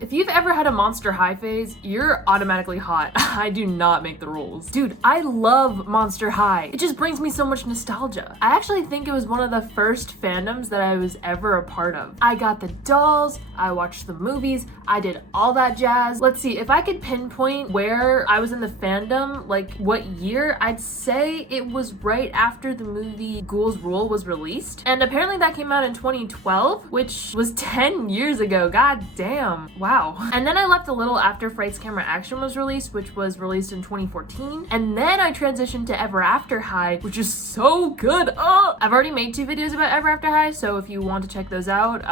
If you've ever had a Monster High phase, you're automatically hot. I do not make the rules. Dude, I love Monster High. It just brings me so much nostalgia. I actually think it was one of the first fandoms that I was ever a part of. I got the dolls, I watched the movies, I did all that jazz. Let's see, if I could pinpoint where I was in the fandom, like what year, I'd say it was right after the movie Ghouls Rule was released. And apparently that came out in 2012, which was 10 years ago. God damn. Wow. And then I left a little after Frights Camera Action was released, which was released in 2014. And then I transitioned to Ever After High, which is so good. Oh, I've already made 2 videos about Ever After High, so if you want to check those out,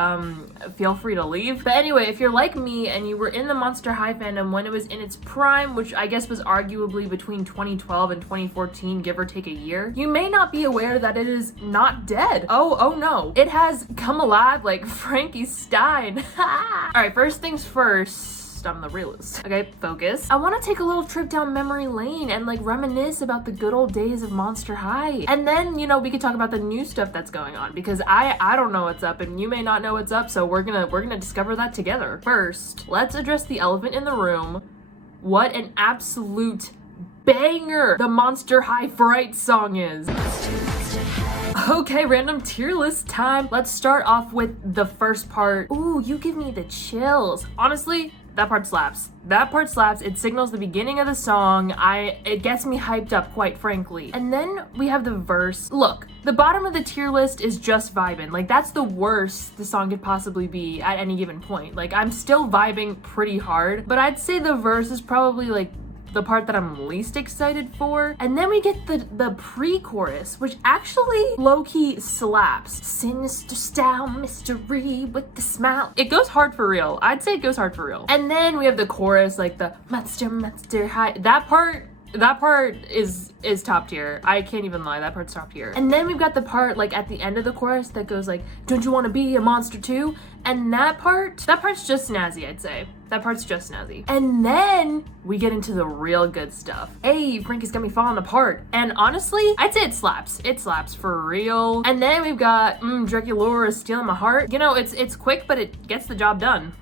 feel free to leave. But anyway, if you're like me and you were in the Monster High fandom when it was in its prime, which I guess was arguably between 2012 and 2014, give or take a year, you may not be aware that it is not dead. Oh no. It has come alive like Frankie Stein. Alright, first things first, I'm the realist. Okay, focus. I want to take a little trip down memory lane and like reminisce about the good old days of Monster High. And then, you know, we could talk about the new stuff that's going on because I don't know what's up and you may not know what's up, so we're gonna discover that together. First, let's address the elephant in the room. What an absolute banger the Monster High Fright song is. Okay, random tier list time. Let's start off with the first part. Ooh, you give me the chills. Honestly, that part slaps. That part slaps. It signals the beginning of the song. It gets me hyped up, quite frankly. And then we have the verse. Look, the bottom of the tier list is just vibing. Like, that's the worst the song could possibly be at any given point. Like, I'm still vibing pretty hard, but I'd say the verse is probably like the part that I'm least excited for. And then we get the pre-chorus, which actually low-key slaps. Sinister style mystery with the smile. It goes hard for real. I'd say it goes hard for real. And then we have the chorus, like the monster high. That part is top tier. I can't even lie, that part's top tier. And then we've got the part like at the end of the chorus that goes like, don't you want to be a monster too? And that part's just snazzy, I'd say. That part's just snazzy. And then we get into the real good stuff. Hey, Frankie's got me falling apart. And honestly, I'd say it slaps. It slaps for real. And then we've got Draculaura is stealing my heart. You know, it's quick, but it gets the job done.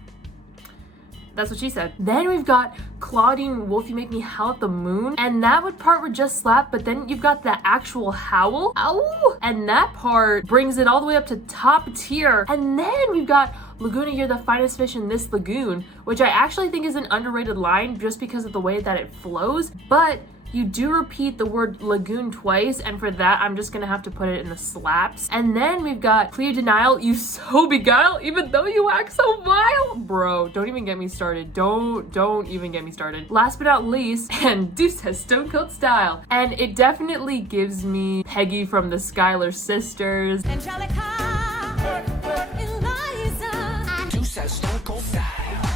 That's what she said. Then we've got Claudine Wolf, you make me howl at the moon. And that part would just slap, but then you've got the actual howl. Ow! And that part brings it all the way up to top tier. And then we've got Laguna, you're the finest fish in this lagoon, which I actually think is an underrated line just because of the way that it flows. But you do repeat the word lagoon twice, and for that, I'm just gonna have to put it in the slaps. And then we've got Clear Denial, you so beguile, even though you act so vile. Bro, don't even get me started. Don't even get me started. Last but not least, and Deuce has Stone Cold Style. And it definitely gives me Peggy from the Schuyler Sisters.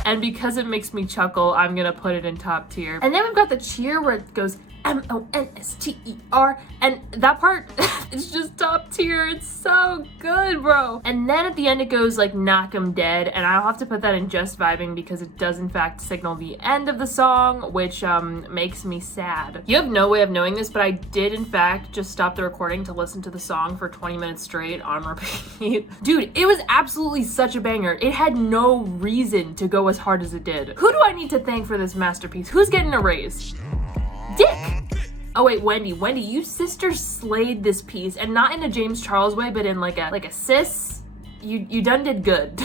And because it makes me chuckle, I'm gonna put it in top tier. And then we've got the cheer where it goes M-O-N-S-T-E-R, and that part is just top tier. It's so good, bro. And then at the end it goes like knock 'em dead, and I'll have to put that in just vibing because it does in fact signal the end of the song, which makes me sad. You have no way of knowing this, but I did in fact just stop the recording to listen to the song for 20 minutes straight on repeat. Dude, it was absolutely such a banger. It had no reason to go as hard as it did. Who do I need to thank for this masterpiece? Who's getting a raise? Dick! Oh wait, Wendy, you sister slayed this piece, and not in a James Charles way, but in like a sis. You done did good.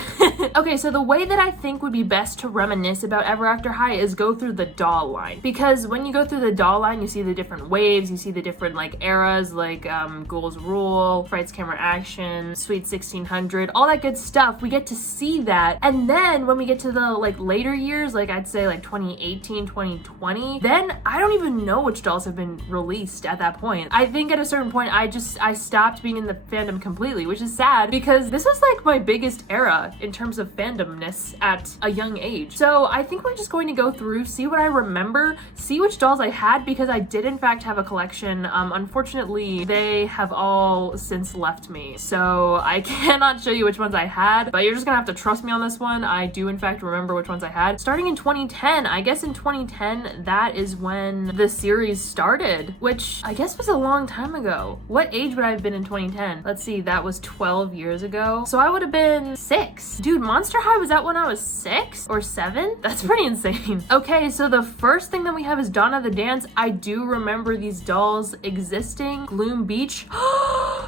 Okay, so the way that I think would be best to reminisce about Ever After High is go through the doll line. Because when you go through the doll line, you see the different waves, you see the different like eras, like Ghouls Rule, Frights Camera Action, Sweet 1600, all that good stuff. We get to see that. And then when we get to the like later years, like I'd say like 2018, 2020, then I don't even know which dolls have been released at that point. I think at a certain point, I stopped being in the fandom completely, which is sad because this was like my biggest era in terms of fandomness at a young age. So I think we're just going to go through, see what I remember, see which dolls I had, because I did in fact have a collection. Unfortunately, they have all since left me, so I cannot show you which ones I had, but you're just gonna have to trust me on this one. I do in fact remember which ones I had. Starting in 2010, I guess in 2010, that is when the series started, which I guess was a long time ago. What age would I have been in 2010? Let's see, that was 12 years ago. So I would have been 6. Dude, Dude, Monster High was out when I was 6 or 7? That's pretty insane. Okay, so the first thing that we have is Dawn of the Dance. I do remember these dolls existing. Gloom Beach.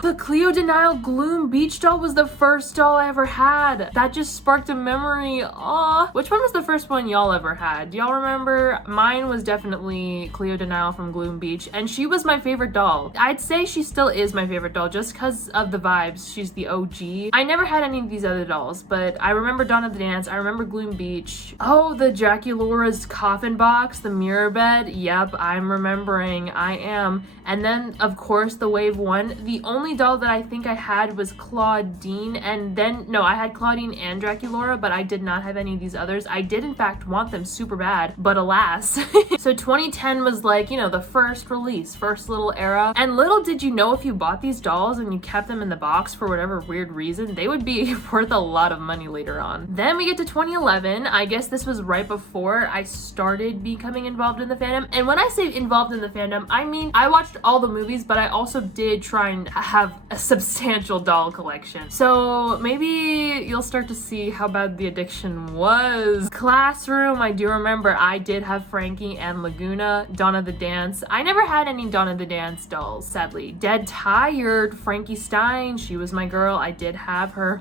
The Cleo Denial Gloom Beach doll was the first doll I ever had. That just sparked a memory. Aw. Which one was the first one y'all ever had? Do y'all remember? Mine was definitely Cleo Denial from Gloom Beach, and she was my favorite doll. I'd say she still is my favorite doll just because of the vibes. She's the OG. I never had any of these other dolls, but I remember Dawn of the Dance. I remember Gloom Beach. Oh, the Draculaura's coffin box, the mirror bed. Yep, I'm remembering. I am. And then, of course, the Wave 1. The only doll that I think I had was Claudine, and then, no, I had Claudine and Draculaura, but I did not have any of these others. I did, in fact, want them super bad, but alas. So 2010 was like, you know, the first release, first little era. And little did you know, if you bought these dolls and you kept them in the box for whatever weird reason, they would be worth a lot of money later on. Then we get to 2011. I guess this was right before I started becoming involved in the fandom. And when I say involved in the fandom, I mean, I watched all the movies, but I also did try and have a substantial doll collection. So maybe you'll start to see how bad the addiction was. Classroom, I do remember I did have Frankie and Laguna. Dawn of the Dance. I never had any Dawn of the Dance dolls, sadly. Dead Tired, Frankie Stein, she was my girl. I did have her.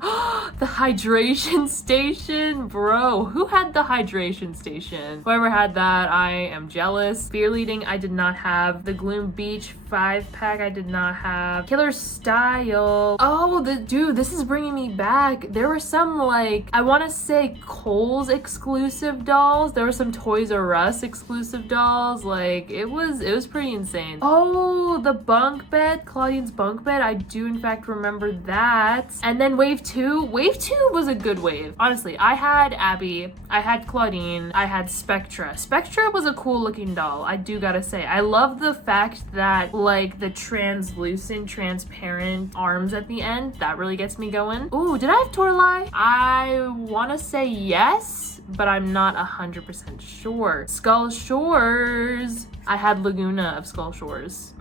The hydration station, bro. Who had the hydration station? Whoever had that, I am jealous. Fear Leading, I did not have. The Gloom Beach 5-pack, I did not have. Killer Style. Oh, dude, this is bringing me back. There were some, like, I want to say Kohl's exclusive dolls. There were some Toys R Us exclusive dolls. Like, it was pretty insane. Oh, the bunk bed, Claudine's bunk bed. I do in fact remember that. And then Wave 2. Wave 2 was a good wave. Honestly, I had Abby, I had Claudine, I had Spectra. Spectra was a cool looking doll, I do gotta say. I love the fact that, like, the translucent, transparent arms at the end, that really gets me going. Ooh, did I have Torlai? I wanna say yes, but I'm not 100% sure. Skull Shores. I had Laguna of Skull Shores.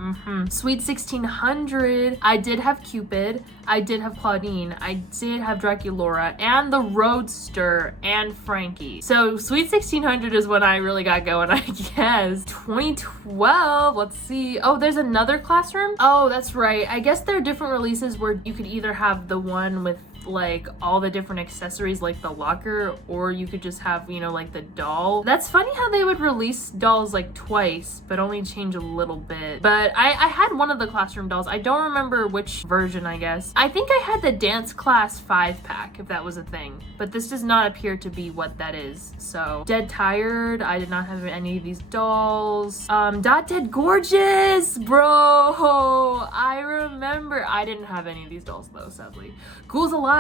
Sweet 1600. I did have Cupid. I did have Claudine. I did have Draculaura and the Roadster and Frankie. So Sweet 1600 is when I really got going, I guess. 2012. Let's see. Oh, there's another Classroom. Oh, that's right. I guess there are different releases where you could either have the one with like all the different accessories like the locker, or you could just have, you know, like the doll. That's funny how they would release dolls like twice but only change a little bit. But I had one of the Classroom dolls. I don't remember which version. I guess I think I had the Dance Class 5-pack, if that was a thing, but this does not appear to be what that is. So Dead Tired, I did not have any of these dolls. Dot Dead Gorgeous, bro, I remember. I didn't have any of these dolls though, sadly. Ghouls Alive.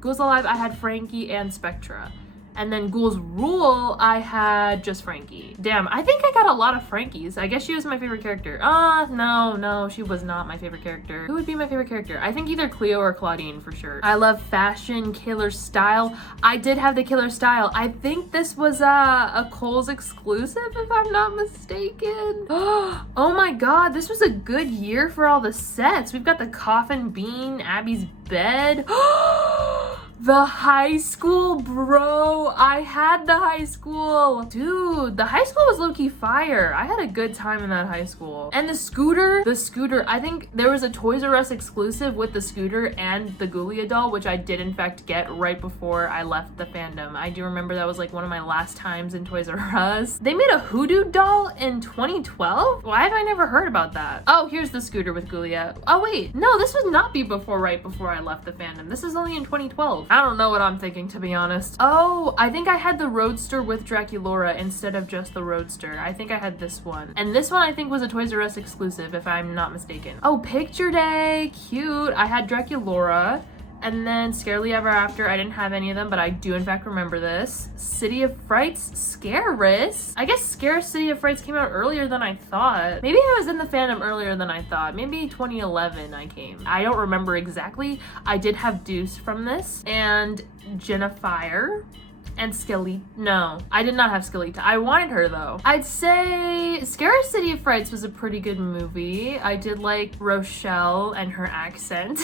Ghouls Alive, I had Frankie and Spectra. And then Ghouls Rule, I had just Frankie. Damn, I think I got a lot of Frankies. I guess she was my favorite character. No, she was not my favorite character. Who would be my favorite character? I think either Cleo or Claudine for sure. I love Fashion, Killer Style. I did have the Killer Style. I think this was a Kohl's exclusive, if I'm not mistaken. Oh my god, this was a good year for all the sets. We've got the Coffin Bean, Abby's bed. The high school, bro. I had the high school. Dude, the high school was low-key fire. I had a good time in that high school. And the scooter, I think there was a Toys R Us exclusive with the scooter and the Ghoulia doll, which I did in fact get right before I left the fandom. I do remember that was like one of my last times in Toys R Us. They made a Hoodoo doll in 2012? Why have I never heard about that? Oh, here's the scooter with Ghoulia. Oh wait, no, this would not be right before I left the fandom. This is only in 2012. I don't know what I'm thinking, to be honest. Oh, I think I had the Roadster with Draculaura instead of just the Roadster. I think I had this one. And this one I think was a Toys R Us exclusive, if I'm not mistaken. Oh, Picture Day, cute. I had Draculaura. And then Scarily Ever After, I didn't have any of them, but I do in fact remember this. City of Frights, Scaris. I guess City of Frights came out earlier than I thought. Maybe I was in the fandom earlier than I thought. Maybe 2011 I came. I don't remember exactly. I did have Deuce from this, and Jennifer. And Skelita. No, I did not have Skelita. I wanted her though. I'd say Scary City of Frights was a pretty good movie. I did like Rochelle and her accent.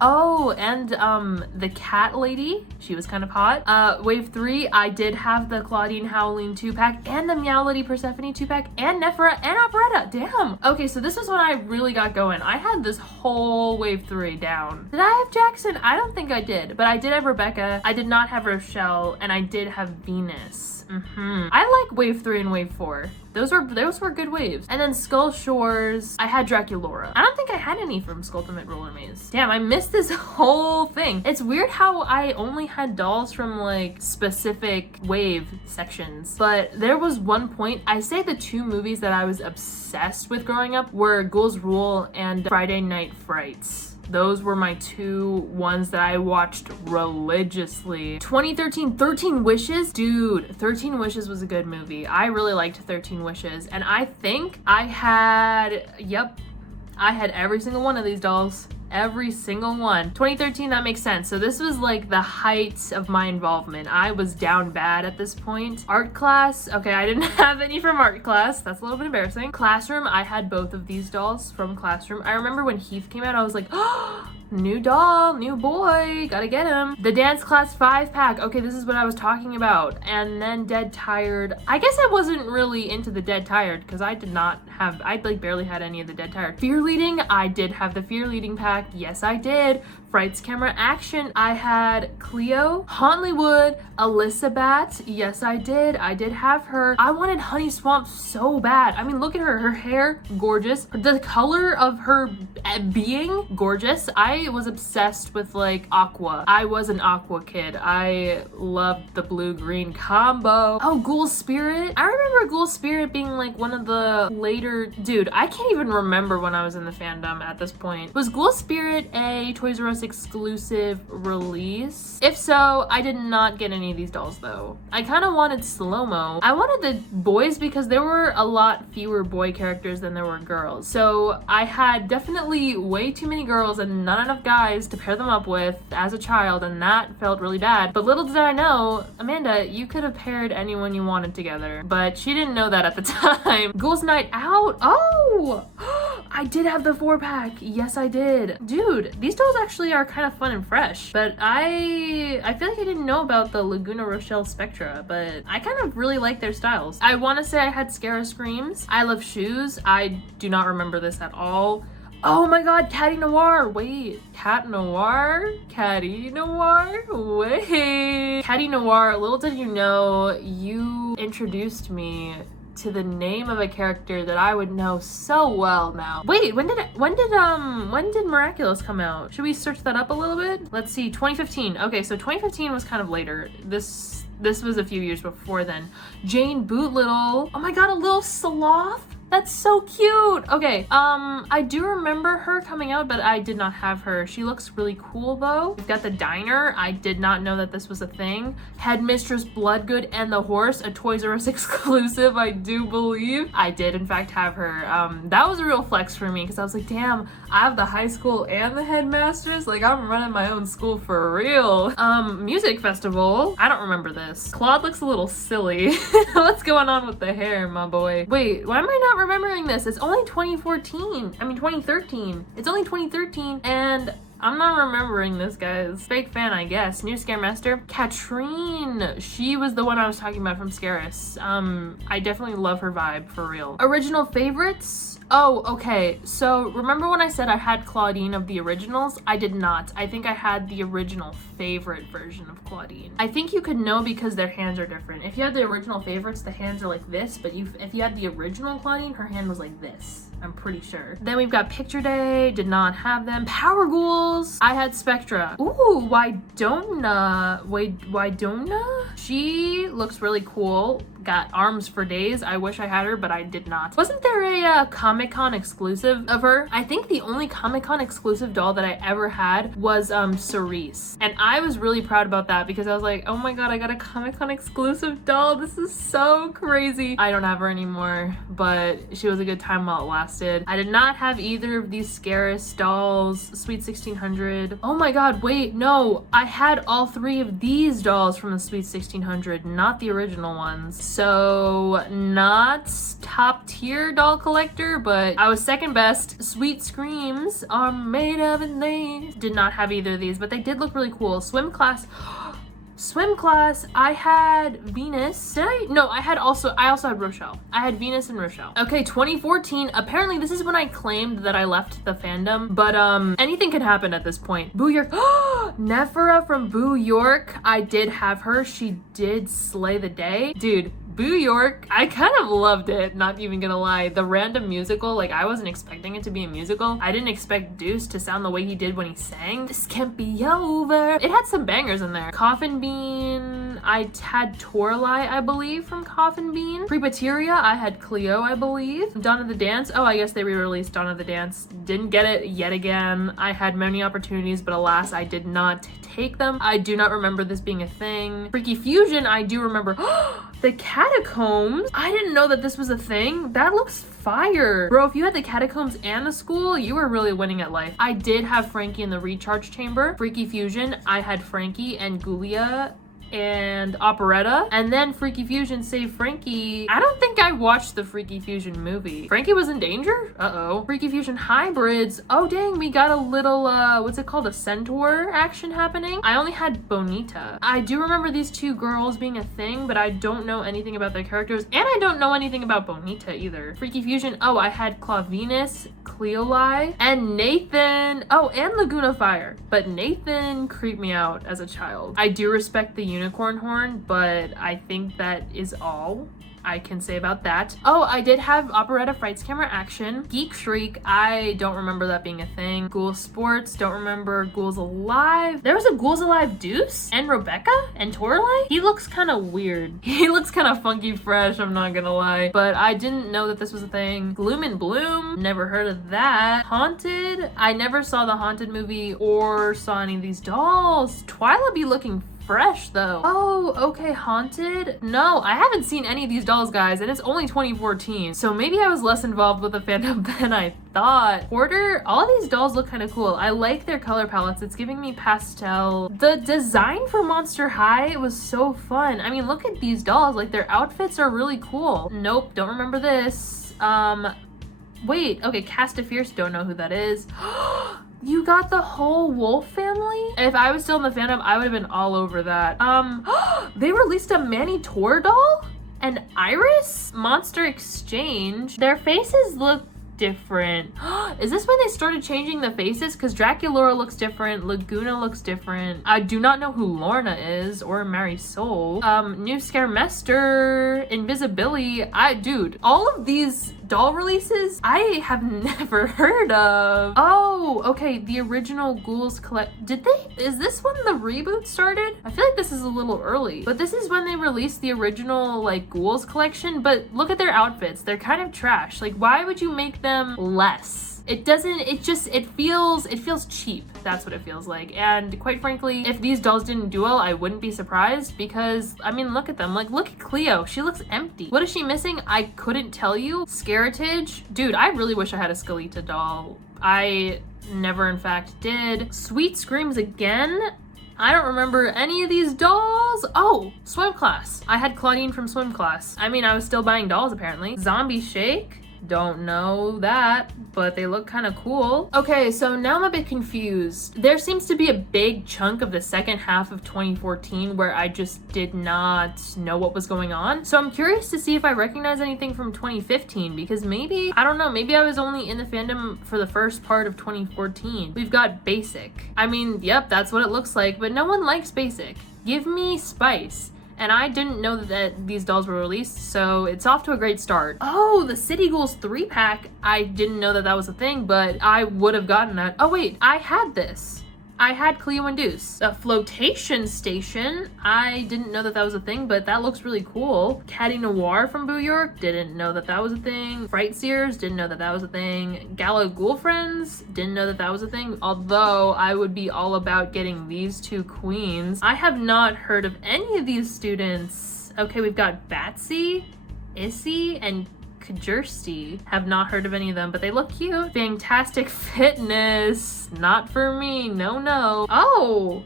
Oh, and the cat lady. She was kind of hot. Wave 3, I did have the Claudine Howling 2-pack and the Meow Lady Persephone 2-pack and Nephra and Operetta. Damn. Okay, so this was when I really got going. I had this whole Wave 3 down. Did I have Jackson? I don't think I did, but I did have Rebecca. I did not have Rochelle, and I did have Venus. I like Wave 3 and Wave 4. Those were good waves. And then Skull Shores, I had Draculaura. I don't think I had any from Skulltimate Roller Maze. Damn, I missed this whole thing. It's weird how I only had dolls from like specific wave sections. But there was one point, I say the 2 movies that I was obsessed with growing up were Ghouls Rule and Friday Night Frights. Those were my 2 ones that I watched religiously. 2013, 13 Wishes? Dude, 13 Wishes was a good movie. I really liked 13 Wishes. And I think I had every single one of these dolls. Every single one. 2013, that makes sense. So this was like the height of my involvement. I was down bad at this point. Art class, okay, I didn't have any from art class. That's a little bit embarrassing. Classroom, I had both of these dolls from Classroom. I remember when Heath came out, I was like, oh, new doll, new boy, gotta get him. The dance class 5-pack, okay, this is what I was talking about. And then Dead Tired. I guess I wasn't really into the Dead Tired because I like barely had any of the Dead Tired. Fear Leading, I did have the Fear Leading pack. Yes, I did. Frights Camera Action, I had Cleo. Hollywood, Elizabeth, yes, I did have her. I wanted Honey Swamp so bad. I mean, look at her hair, gorgeous. The color of her being, gorgeous. I was obsessed with like aqua. I was an aqua kid. I loved the blue-green combo. Oh, Ghoul Spirit. I remember Ghoul Spirit being like one of the later, dude, I can't even remember when I was in the fandom at this point. Was Ghoul Spirit a Toys R Us exclusive release? If so, I did not get any of these dolls though. I kind of wanted Slow-Mo. I wanted the boys because there were a lot fewer boy characters than there were girls. So I had definitely way too many girls and not enough guys to pair them up with as a child, and that felt really bad. But little did I know, Amanda, you could have paired anyone you wanted together, but she didn't know that at the time. Ghouls Night Out. Oh, I did have the 4-pack. Yes, I did. Dude, these dolls actually are kind of fun and fresh, but I feel like I didn't know about the Laguna Rochelle Spectra, but I kind of really like their styles. I want to say I had Scara Screams. I Love Shoes. I do not remember this at all. Oh my god, Catty Noir. Wait, Cat Noir? Catty Noir? Wait. Catty Noir, little did you know, you introduced me to the name of a character that I would know so well now. Wait, when did Miraculous come out? Should we search that up a little bit? Let's see, 2015. Okay, so 2015 was kind of later. This was a few years before then. Jane Bootliddle. Oh my god, a little sloth? That's so cute. Okay, I do remember her coming out, but I did not have her. She looks really cool though. We've got the diner. I did not know that this was a thing. Headmistress Bloodgood and the Horse, a Toys R Us exclusive, I do believe. I did in fact have her. That was a real flex for me because I was like, damn, I have the high school and the headmasters. Like, I'm running my own school for real. Music festival. I don't remember this. Claude looks a little silly. What's going on with the hair, my boy? Wait, why am I not remembering this? It's only 2014. I mean 2013. It's only 2013 and I'm not remembering this, guys. Fake fan, I guess. New Scaremaster. Katrine. She was the one I was talking about from Scaris. I definitely love her vibe, for real. Original favorites? Oh, okay. So remember when I said I had Claudine of the originals? I did not. I think I had the original favorite version of Claudine. I think you could know because their hands are different. If you had the original favorites, the hands are like this, but if you had the original Claudine, her hand was like this. I'm pretty sure. Then we've got Picture Day, did not have them. Power Ghouls, I had Spectra. Ooh, Wydonna. She looks really cool. got arms for days. I wish I had her, but I did not. Wasn't there a Comic-Con exclusive of her? I think the only Comic-Con exclusive doll that I ever had was Cerise. And I was really proud about that because I was like, oh my god, I got a Comic-Con exclusive doll. This is so crazy. I don't have her anymore, but she was a good time while it lasted. I did not have either of these Scaris dolls. Sweet 1600. Oh my god, wait, no. I had all three of these dolls from the Sweet 1600, not the original ones. So, not top tier doll collector, but I was second best. Sweet Screams are made of and they did not have either of these, but they did look really cool. Swim class. Swim class, I had Venus. Did I? No, I also had Rochelle. I had Venus and Rochelle. Okay, 2014. Apparently this is when I claimed that I left the fandom, but anything can happen at this point. Boo York. Nephra from Boo York. I did have her. She did slay the day. Dude, Boo York, I kind of loved it, not even gonna lie. The random musical, like I wasn't expecting it to be a musical. I didn't expect Deuce to sound the way he did when he sang. This can't be over. It had some bangers in there. Coffin Bean, I had Torlai, I believe, from Coffin Bean. Prepateria, I had Cleo, I believe. Dawn of the Dance, oh, I guess they re-released Dawn of the Dance. Didn't get it yet again. I had many opportunities, but alas, I did not take them. I do not remember this being a thing. Freaky Fusion, I do remember. The Catacombs? I didn't know that this was a thing. That looks fire. Bro, if you had the Catacombs and the school, you were really winning at life. I did have Frankie in the Recharge Chamber. Freaky Fusion, I had Frankie and Gulia and Operetta, and then Freaky Fusion saved Frankie. I don't think I watched the Freaky Fusion movie. Frankie was in danger? Uh-oh. Freaky Fusion Hybrids. Oh dang, we got a little, what's it called? A centaur action happening? I only had Bonita. I do remember these two girls being a thing, but I don't know anything about their characters, and I don't know anything about Bonita either. Freaky Fusion, oh, I had Clavinus, Cleoli, and Nathan. Oh, and Laguna Fire. But Nathan creeped me out as a child. I do respect the unicorn horn, but I think that is all I can say about that. Oh, I did have Operetta Frights Camera Action. Geek Shriek, I don't remember that being a thing. Ghoul Sports, don't remember. Ghouls Alive. There was a Ghouls Alive Deuce and Rebecca and Torlai. He looks kind of weird. He looks kind of funky fresh, I'm not gonna lie. But I didn't know that this was a thing. Gloom and Bloom, never heard of that. Haunted, I never saw the Haunted movie or saw any of these dolls. Twyla be looking fresh though. Oh, okay, Haunted. No, I haven't seen any of these dolls, guys, and it's only 2014. So maybe I was less involved with the fandom than I thought. Porter, all of these dolls look kind of cool. I like their color palettes. It's giving me pastel. The design for Monster High was so fun. I mean, look at these dolls. Like, their outfits are really cool. Nope, don't remember this. Wait, okay, Cast of Fierce, don't know who that is. You got the whole Wolf family? If I was still in the fandom, I would have been all over that. They released a Manny Tor doll? And Iris? Monster Exchange. Their faces look different. Is this when they started changing the faces? Because Draculaura looks different, Laguna looks different. I do not know who Lorna is or Marisol. New Scaremester, Invisibility. Dude, all of these doll releases I have never heard of. Oh, okay, the original Ghouls is this when the reboot started? I feel like this is a little early, but this is when they released the original like Ghouls collection. But look at their outfits, they're kind of trash. Like, why would you make them less? It feels cheap. That's what it feels like. And quite frankly, if these dolls didn't do well, I wouldn't be surprised because, I mean, look at them. Like, look at Cleo. She looks empty. What is she missing? I couldn't tell you. Scaratage. Dude, I really wish I had a Skeleta doll. I never, in fact, did. Sweet Screams again. I don't remember any of these dolls. Oh, Swim Class. I had Claudine from Swim Class. I mean, I was still buying dolls apparently. Zombie Shake. Don't know that, but they look kind of cool. Okay, so now I'm a bit confused. There seems to be a big chunk of the second half of 2014 where I just did not know what was going on. So I'm curious to see if I recognize anything from 2015 because maybe, I don't know, maybe I was only in the fandom for the first part of 2014. We've got Basic. I mean, yep, that's what it looks like, but no one likes Basic. Give me Spice. And I didn't know that these dolls were released, so it's off to a great start. Oh, the City Ghouls 3-pack. I didn't know that that was a thing, but I would have gotten that. Oh wait, I had this. I had Cleo and Deuce. A flotation station. I didn't know that that was a thing, but that looks really cool. Caddy Noir from Boo York. Didn't know that that was a thing. Fright Seers. Didn't know that that was a thing. Gala Ghoul Friends. Didn't know that that was a thing. Although I would be all about getting these two queens. I have not heard of any of these students. Okay, we've got Batsy, Issy, and Kajersti. Have not heard of any of them, but they look cute. Fantastic Fitness. Not for me. No, no. Oh!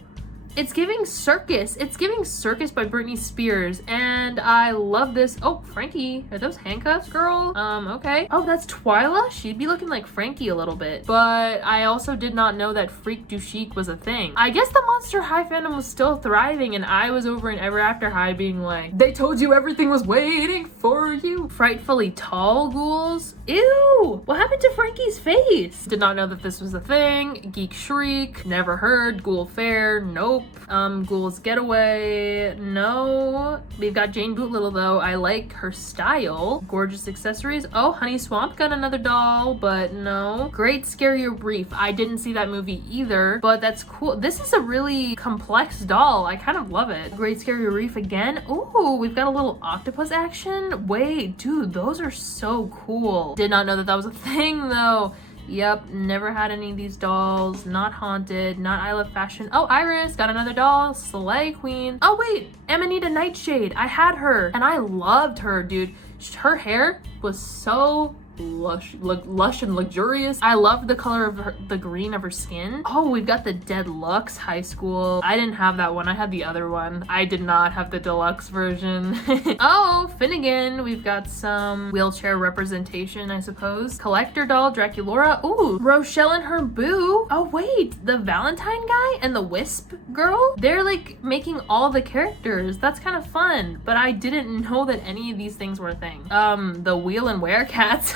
It's giving Circus. It's giving Circus by Britney Spears, and I love this. Oh, Frankie. Are those handcuffs, girl? Okay. Oh, that's Twyla? She'd be looking like Frankie a little bit. But I also did not know that Freak du Chic was a thing. I guess the Monster High fandom was still thriving, and I was over in Ever After High being like, they told you everything was waiting for you. Frightfully Tall Ghouls. Ew! What happened to Frankie's face? Did not know that this was a thing. Geek Shriek. Never heard. Ghoul Fair. Nope. Ghoul's Getaway. No. We've got Jane Bootlittle though. I like her style. Gorgeous Accessories. Oh, Honey Swamp got another doll, but no. Great Scarier Brief. I didn't see that movie either, but that's cool. This is a really complex doll. I kind of love it. Great Scarier Reef again. Ooh, we've got a little octopus action. Wait, dude, those are so cool. Did not know that that was a thing though. Yep, never had any of these dolls. Not Haunted, not I Love Fashion. Oh, Iris, got another doll. Slay Queen. Oh wait, Amanita Nightshade. I had her and I loved her, dude. Her hair was so lush and luxurious. I loved the color of the green of her skin. Oh, we've got the Deluxe High School. I didn't have that one. I had the other one. I did not have the deluxe version. Oh, Finnegan. We've got some wheelchair representation, I suppose. Collector doll, Draculaura. Ooh, Rochelle and her boo. Oh wait, the Valentine guy and the Wisp girl. They're like making all the characters. That's kind of fun, but I didn't know that any of these things were a thing. The Wheel and Wear Cats.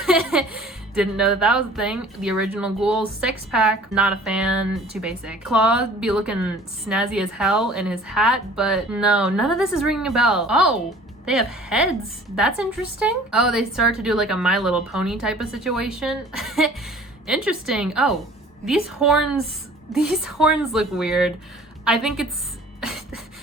Didn't know that that was a thing. The Original Ghouls, Six Pack, not a fan, too basic. Claw be looking snazzy as hell in his hat, but no, none of this is ringing a bell. Oh, they have heads. That's interesting. Oh, they start to do like a My Little Pony type of situation. Interesting. Oh, these horns look weird. I think it's,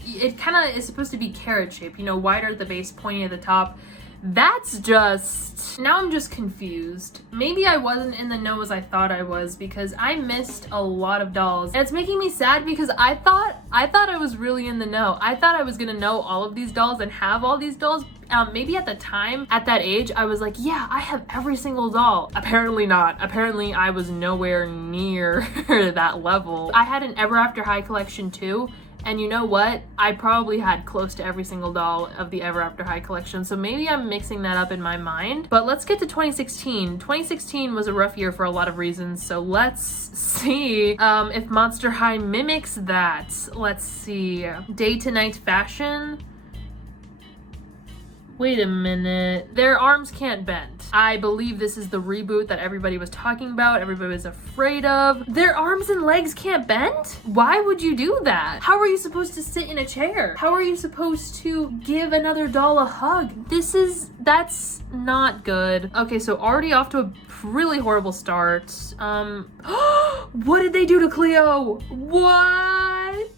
it kind of is supposed to be carrot shaped, you know, wider at the base, pointy at the top. That's just, now I'm just confused. Maybe I wasn't in the know as I thought I was because I missed a lot of dolls. And it's making me sad because I thought I was really in the know. I thought I was gonna know all of these dolls and have all these dolls. Maybe at the time, at that age, I was like, yeah, I have every single doll. Apparently not. Apparently I was nowhere near that level. I had an Ever After High collection too. And you know what? I probably had close to every single doll of the Ever After High collection, so maybe I'm mixing that up in my mind. But let's get to 2016. 2016 was a rough year for a lot of reasons, so let's see if Monster High mimics that. Let's see. Day to night fashion. Wait a minute. Their arms can't bend. I believe this is the reboot that everybody was talking about, everybody was afraid of. Their arms and legs can't bend? Why would you do that? How are you supposed to sit in a chair? How are you supposed to give another doll a hug? That's not good. Okay, so already off to a really horrible start. What did they do to Cleo? What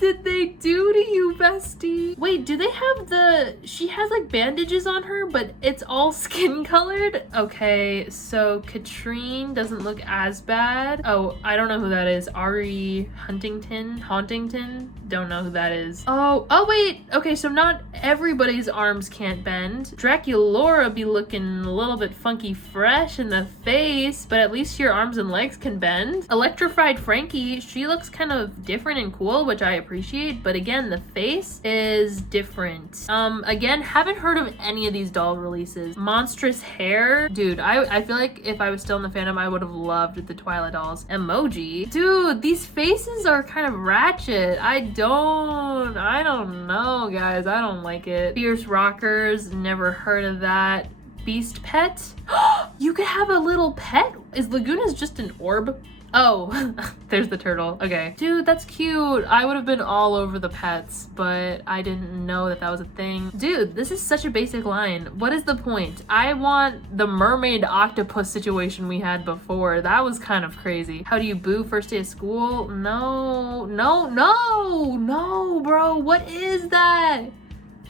did they do to you, bestie? Wait, do they have she has like bandages on her, but it's all skin colored? Okay, so Katrine doesn't look as bad. Oh, I don't know who that is. Ari Hauntington? Don't know who that is. Oh wait, okay, so not everybody's arms can't bend. Draculaura be looking a little bit funky fresh in the face, but at least your arms and legs can bend. Electrified Frankie, she looks kind of different and cool, which I appreciate, but again, the face is different. Again, haven't heard of any of these doll releases. Monstrous Hair, dude, I feel like if I was still in the fandom, I would have loved the Twyla dolls. Emoji, dude, these faces are kind of ratchet. I don't know, guys, I don't like it. Fierce Rockers, never heard of that. Beast Pet, you could have a little pet. Is Laguna's just an orb? Oh, there's the turtle. Okay. Dude, that's cute. I would have been all over the pets, but I didn't know that that was a thing. Dude, this is such a basic line. What is the point? I want the mermaid octopus situation we had before. That was kind of crazy. How do you boo first day of school? No, no, no, no, bro. What is that?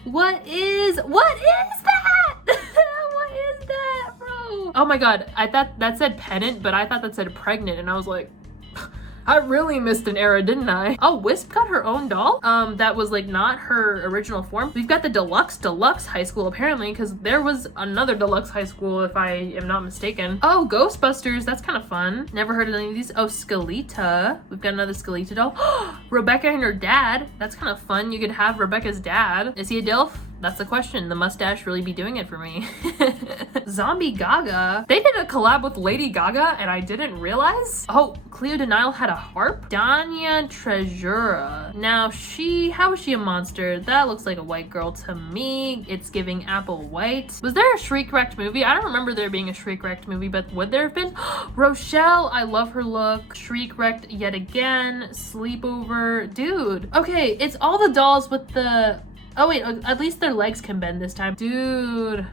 What is that? What is that, bro? Oh my god, I thought that said pennant, but I thought that said pregnant, and I was like, I really missed an era, didn't I? Oh, Wisp got her own doll? That was like not her original form. We've got the deluxe high school apparently, because there was another deluxe high school if I am not mistaken. Oh, Ghostbusters, that's kind of fun. Never heard of any of these. Oh, Skeleta. We've got another Skeleta doll. Rebecca and her dad. That's kind of fun. You could have Rebecca's dad. Is he a DILF? That's the question. The mustache really be doing it for me. Zombie Gaga. They did a collab with Lady Gaga and I didn't realize. Oh, Cleo Denial had a harp. Danya Treasura. Now how is she a monster? That looks like a white girl to me. It's giving Apple White. Was there a Shriek Wrecked movie? I don't remember there being a Shriek Wrecked movie, but would there have been? Rochelle, I love her look. Shriek Wrecked yet again. Sleepover. Dude. Okay, it's all the dolls with the... Oh wait, at least their legs can bend this time. Dude,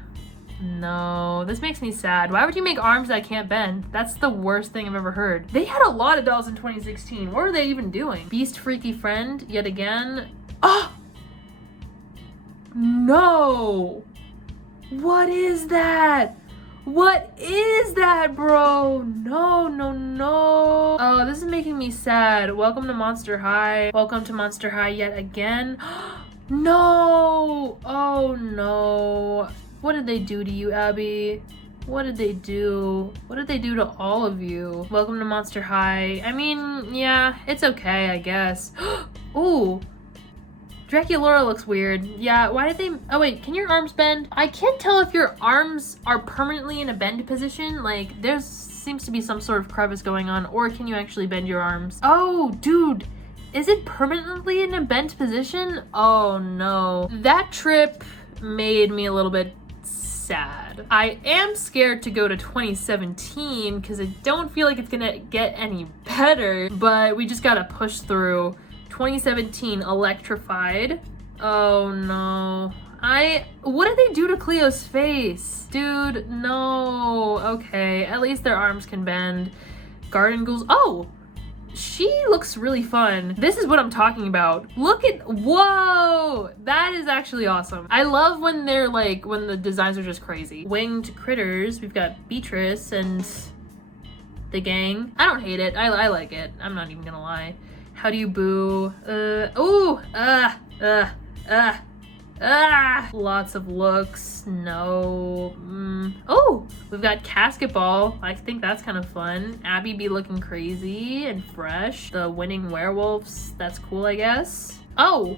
no, this makes me sad. Why would you make arms that can't bend? That's the worst thing I've ever heard. They had a lot of dolls in 2016. What were they even doing? Beast Freaky Friend, yet again. Oh! No! What is that? What is that, bro? No, no, no. Oh, this is making me sad. Welcome to Monster High. Welcome to Monster High yet again. No! Oh no. What did they do to you, Abby? What did they do? What did they do to all of you? Welcome to Monster High. I mean, yeah, it's okay, I guess. Ooh. Draculaura looks weird. Yeah, why did they... Oh wait, can your arms bend? I can't tell if your arms are permanently in a bend position. Like, there seems to be some sort of crevice going on. Or can you actually bend your arms? Oh, dude. Is it permanently in a bent position? Oh no. That trip made me a little bit sad. I am scared to go to 2017 because I don't feel like it's gonna get any better, but we just gotta push through. 2017 Electrified. Oh no. What did they do to Cleo's face? Dude, no. Okay, at least their arms can bend. Garden Ghouls. Oh! She looks really fun. This is what I'm talking about. Look at, whoa, that is actually awesome. I love when they're like, when the designs are just crazy. Winged Critters, we've got Beatrice and the gang. I don't hate it, I like it. I'm not even gonna lie. How do you boo? Lots of looks. No. Oh, we've got Casket Ball. I think that's kind of fun. Abby be looking crazy and fresh. The Winning Werewolves. That's cool, I guess. Oh.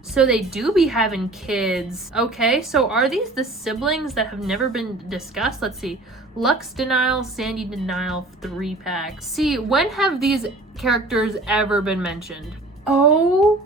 So they do be having kids. Okay, so are these the siblings that have never been discussed? Let's see. Lux Denial, Sandy Denial, 3-pack. See, when have these characters ever been mentioned? Oh.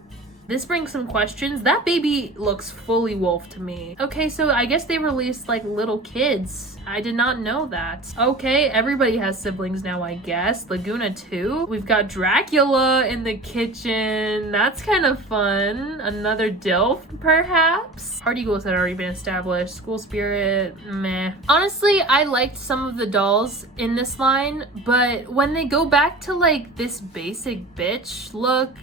This brings some questions. That baby looks fully wolf to me. Okay, so I guess they released like little kids. I did not know that. Okay, everybody has siblings now, I guess. Laguna too. We've got Dracula in the kitchen. That's kind of fun. Another DILF, perhaps? Party Ghouls had already been established. School Spirit, meh. Honestly, I liked some of the dolls in this line, but when they go back to like this basic bitch look,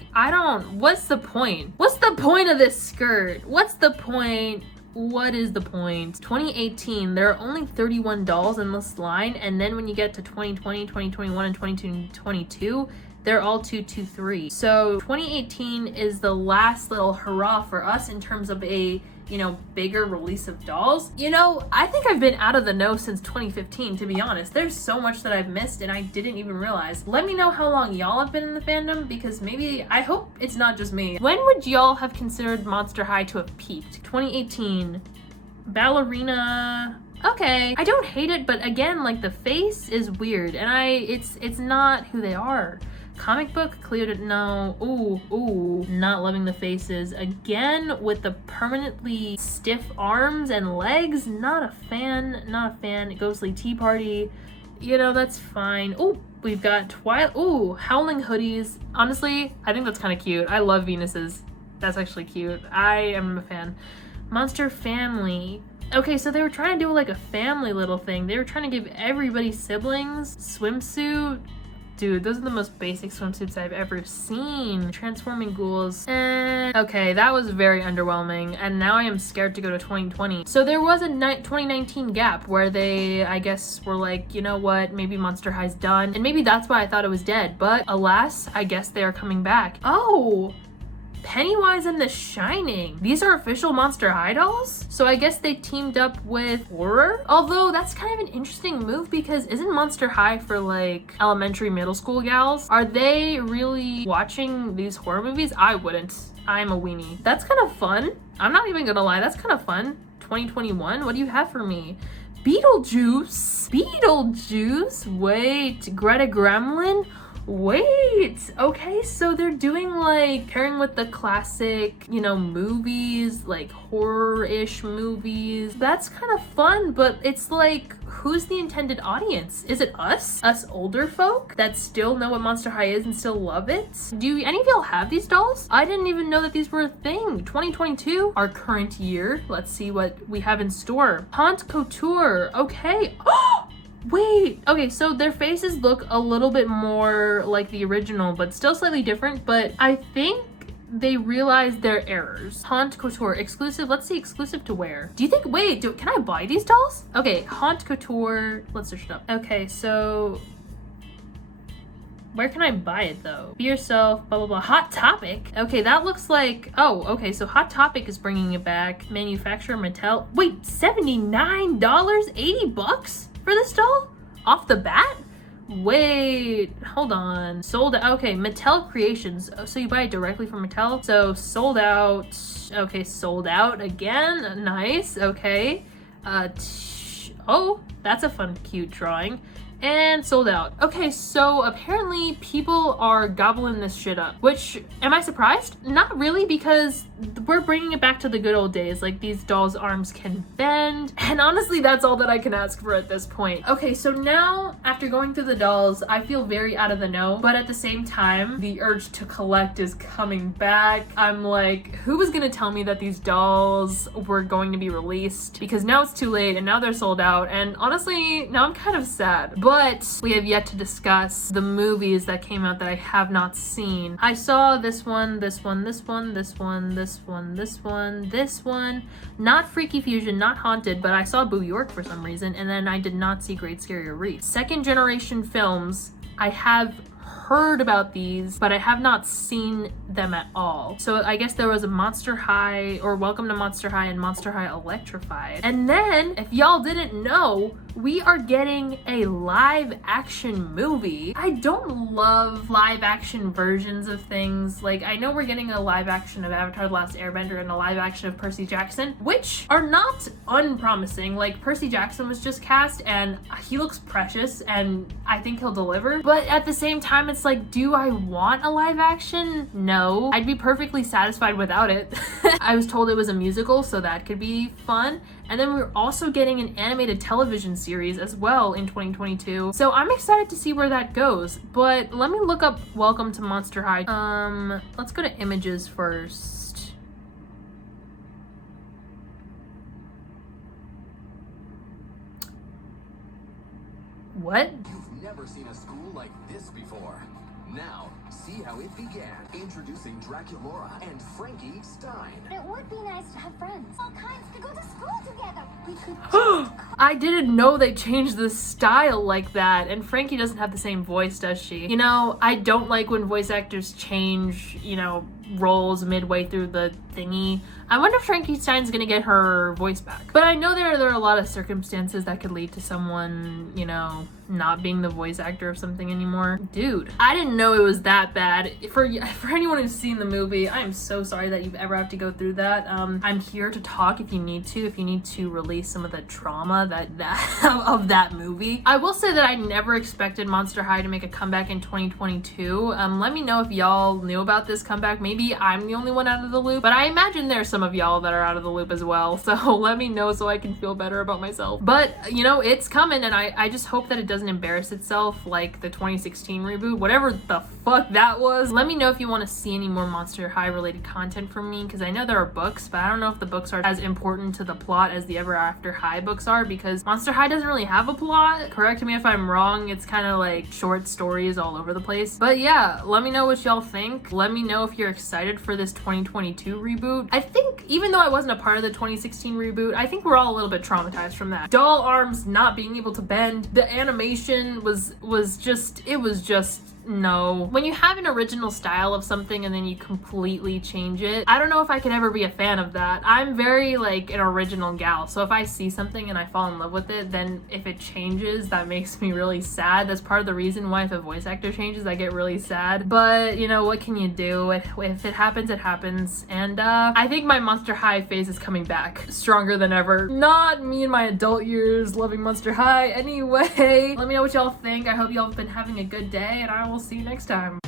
what's the point? What's the point of this skirt? What's the point? What is the point? 2018, there are only 31 dolls in this line, and then when you get to 2020, 2021, and 2022, they're all 223. So 2018 is the last little hurrah for us in terms of a, bigger release of dolls. I think I've been out of the know since 2015, to be honest. There's so much that I've missed and I didn't even realize. Let me know how long y'all have been in the fandom, because I hope it's not just me. When would y'all have considered Monster High to have peaked? 2018. Ballerina. Okay, I don't hate it, but again, like the face is weird and it's not who they are. Comic book, Cleo, no. Ooh, not loving the faces. Again, with the permanently stiff arms and legs, not a fan. Ghostly Tea Party, that's fine. Ooh, We've got Twilight. Ooh, Howling hoodies. Honestly, I think that's kind of cute. I love Venus's. That's actually cute. I am a fan. Monster Family. Okay, so they were trying to do like a family little thing. They were trying to give everybody siblings. Swimsuit. Dude, those are the most basic swimsuits I've ever seen. Transforming ghouls. Okay, that was very underwhelming. And now I am scared to go to 2020. So there was a 2019 gap where they, I guess, were like, you know what, maybe Monster High's done. And maybe that's why I thought it was dead. But alas, I guess they are coming back. Oh! Pennywise and The Shining. These are official Monster High dolls? So I guess they teamed up with horror? Although that's kind of an interesting move because isn't Monster High for like elementary, middle school gals? Are they really watching these horror movies? I wouldn't. I'm a weenie. That's kind of fun. I'm not even gonna lie, that's kind of fun. 2021, what do you have for me? Beetlejuice? Beetlejuice? Wait, Greta Gremlin? Wait, okay, so they're doing like pairing with the classic, you know, movies, like horror-ish movies. That's kind of fun, but it's like, who's the intended audience? Is it us? Us older folk that still know what Monster High is and still love it? Do any of y'all have these dolls? I didn't even know that these were a thing. 2022, our current year. Let's see what we have in store. Haute Couture, okay. Wait, okay, so their faces look a little bit more like the original, but still slightly different, but I think they realized their errors. Haute Couture, exclusive, let's see, exclusive to where? Do you think, wait, can I buy these dolls? Okay, Haute Couture, let's search it up. Okay, so where can I buy it though? Be yourself, blah, blah, blah. Hot Topic. Okay, that looks like, oh, okay, so Hot Topic is bringing it back. Manufacturer, Mattel. Wait, $79? 80 bucks for this doll? Off the bat? Wait, hold on. Sold out. Okay, Mattel Creations. So you buy it directly from Mattel? So sold out. Okay, sold out again. Nice. Okay. Oh, that's a fun, cute drawing. And sold out. Okay, so apparently people are gobbling this shit up, which, am I surprised? Not really, because we're bringing it back to the good old days. Like, these dolls' arms can bend, and honestly, that's all that I can ask for at this point. Okay, so now, after going through the dolls, I feel very out of the know, but at the same time, the urge to collect is coming back. I'm like, who was gonna tell me that these dolls were going to be released? Because now it's too late, and now they're sold out, and honestly, now I'm kind of sad. But we have yet to discuss the movies that came out that I have not seen. I saw this one, this one, this one, this one, this one, this one, this one. Not Freaky Fusion, not Haunted, but I saw Boo York for some reason, and then I did not see Great Scary Reef. Second generation films, I have heard about these, but I have not seen them at all. So I guess there was a Monster High, or Welcome to Monster High, and Monster High Electrified. And then, if y'all didn't know, we are getting a live action movie. I don't love live action versions of things. Like, I know we're getting a live action of Avatar: The Last Airbender and a live action of Percy Jackson, which are not unpromising. Like, Percy Jackson was just cast and he looks precious and I think he'll deliver. But at the same time, it's like, do I want a live action? No. I'd be perfectly satisfied without it. I was told it was a musical, so that could be fun. And then we're also getting an animated television series as well in 2022. So I'm excited to see where that goes. But let me look up Welcome to Monster High. Let's go to images first. What? You've never seen a school like this before. Now, see how it began. Introducing Draculaura and Frankie Stein. It would be nice to have friends. All kinds to go to school together. We could I didn't know they changed the style like that, and Frankie doesn't have the same voice, does she? You know, I don't like when voice actors change, you know, roles midway through the thingy. I wonder if Frankie Stein's gonna get her voice back. But I know there are a lot of circumstances that could lead to someone, you know, not being the voice actor of something anymore. Dude, I didn't know it was that bad. For anyone who's seen the movie, I am so sorry that you've ever have to go through that. I'm here to talk if you need to release some of the trauma of that movie. I will say that I never expected Monster High to make a comeback in 2022. Let me know if y'all knew about this comeback. Maybe maybe I'm the only one out of the loop, but I imagine there's some of y'all that are out of the loop as well. So let me know so I can feel better about myself. But you know, it's coming, and I just hope that it doesn't embarrass itself like the 2016 reboot, whatever the fuck that was. Let me know if you want to see any more Monster High related content from me, because I know there are books, but I don't know if the books are as important to the plot as the Ever After High books are, because Monster High doesn't really have a plot. Correct me if I'm wrong. It's kind of like short stories all over the place. But yeah, let me know what y'all think. Let me know if you're excited for this 2022 reboot. I think even though I wasn't a part of the 2016 reboot, I think we're all a little bit traumatized from that. Doll arms not being able to bend. The animation was just no. When you have an original style of something and then you completely change it, I don't know if I could ever be a fan of that. I'm very like an original gal, so if I see something and I fall in love with it, then if it changes, that makes me really sad. That's part of the reason why if a voice actor changes, I get really sad. But you know, what can you do? If it happens, it happens. And I think my Monster High phase is coming back stronger than ever. Not me in my adult years loving Monster High. Anyway, let me know what y'all think. I hope y'all have been having a good day, and I will see you next time.